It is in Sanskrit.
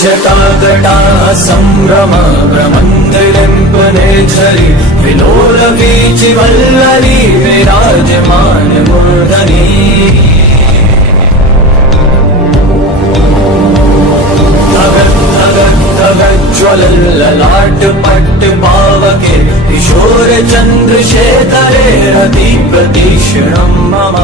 शताकटाः सम्भ्रम भ्रमन्दिलिम्पनेच्छरि विलोलवीचिवल्लरी विराजमान मूर्धनि ज्वलल्ललाट पट्ट पावके किशोर चन्द्रशेखरे रति प्रतीक्षणं मम।